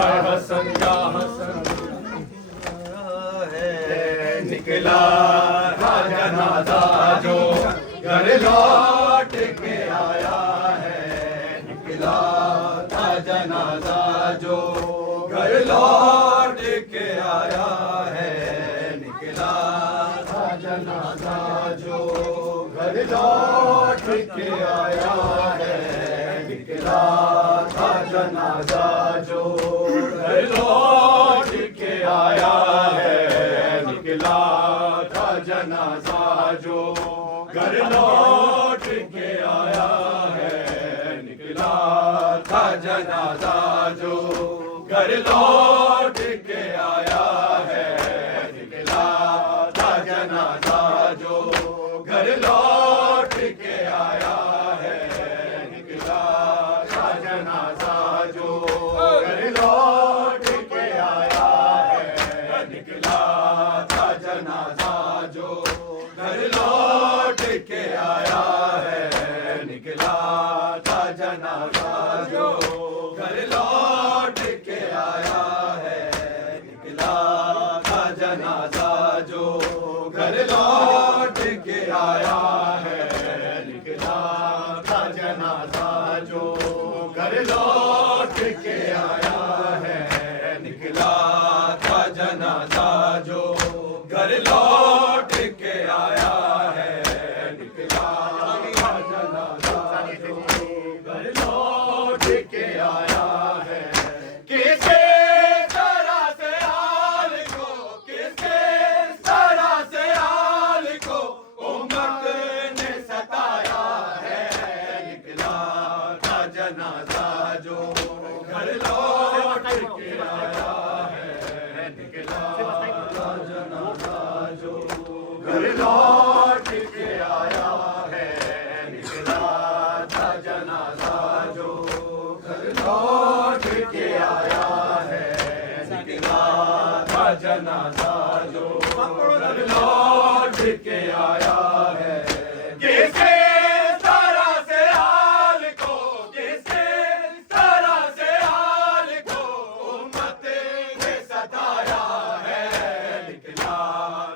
हसन या हसन है। निकला था जनाजा जो घर लौट के आया है। निकला था जनाजा जो घर लौट के आया है। निकला था जनाजा जो घर लौट के आया है। निकला था जनाजा जो घर लौट के आया है। निकला था जनाजा जो घर लौट के आया है। निकला था जनाजा जो घर लौट के आया है। निकला था जनाजा जो घर लौट के आया है। निकला था जनाजा जो घर लौट के आया है। निकला था जनाजा जो घर लौट के आया है। निकला था जनाजा जो घर लौट के आया है। निकला था जनाजा जो घर लौट के आया है। निकला था जनाजा जो घर लौट के आया है। निकला था जनाजा जो घर लौट के आया है। निकला था जनाजा जो घर लौट के आया है। किसे तरह से हाल को, किसे तरह से हाल को उम्मत ने सताया है। निकला था जनाजा जो घर लौट के आया है। निकला था जनाजा जो घर लौट के आया है। निकला था जनाजा जो घर लौट के आया है। निकला था जनाजा जो घर लौट के आया है। किसे तरह से हाल को, किसे तरह से हाल को उम्मत ने सताया है। निकला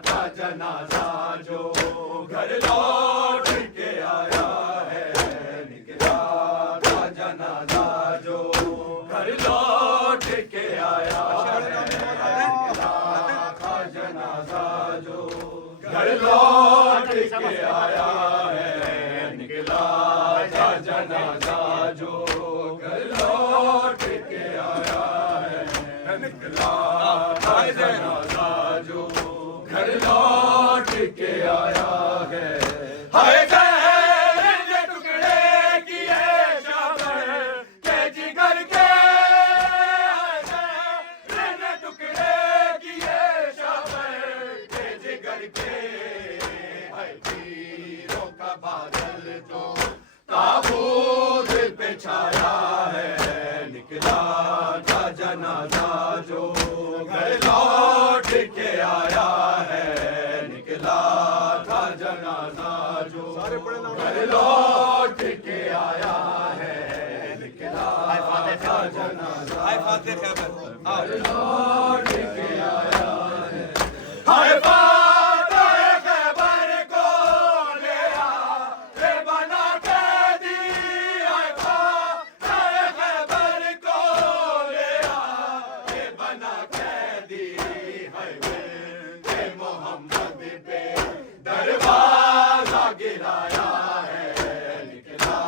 था जनाजा जो घर लौट के आया है। निकला था जनाजा जो घर लौट के आया है। निकला था जनाजा जो घर लौट के आया है। निकला था जनाजा जो घर लौट के आया है। निकला था जनाजा जो घर लौट के आया है। हाय जहर ने टुकड़े किए शाबर के जिगर के। हाय जहर ने टुकड़े किए शाबर के जिगर के। हाय तीरों का बादल जो ताबूत पे छाया है। निकला था जनाजा जो घर लौट के आया है। निकला था जनाजा जो घर लौट के आया है। निकला था जनाजा घर लौट के आया है। हाय फातह खैबर को ले आ रे बना कैदी। हाय फातह खैबर को ले आ रे बना कैदी। हाय बिन्ते मोहम्मद पे दरवाजा गिराया है। निकला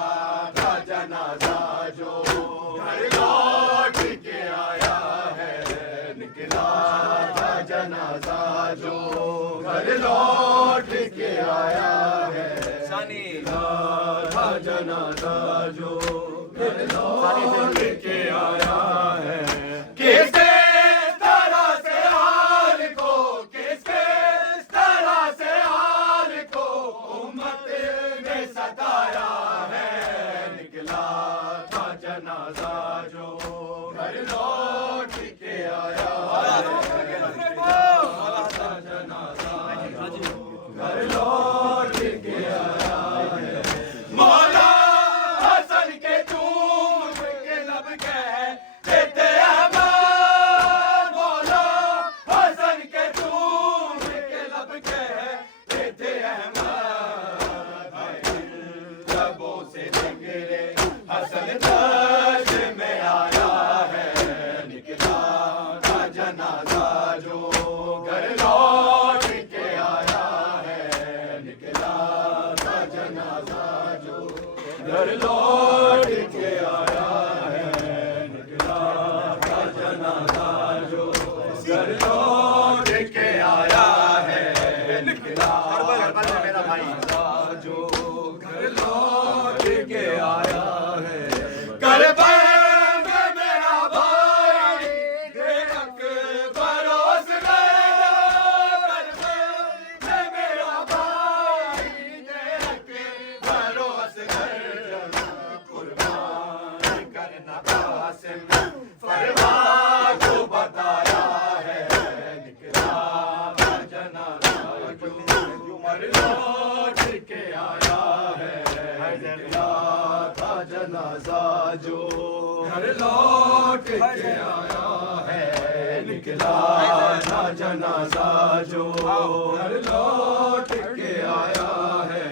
था जनाजा जो घर लौट के आया है। निकला था जनाजा जो घर लौट के आया है। निकला था जनाजा जो घर लौट के आया है। किसे तरह से हाल को, किसे तरह से हाल को उम्मत ने सताया है। निकला था जनाजा जो घर लौट के आया है। निकला था जनाजा जो घर लौट के आया है। मौला हसन के चूम के लब कह देते हैं लौट के आया है, निकला था जनाजा जो घर लौट के आया है।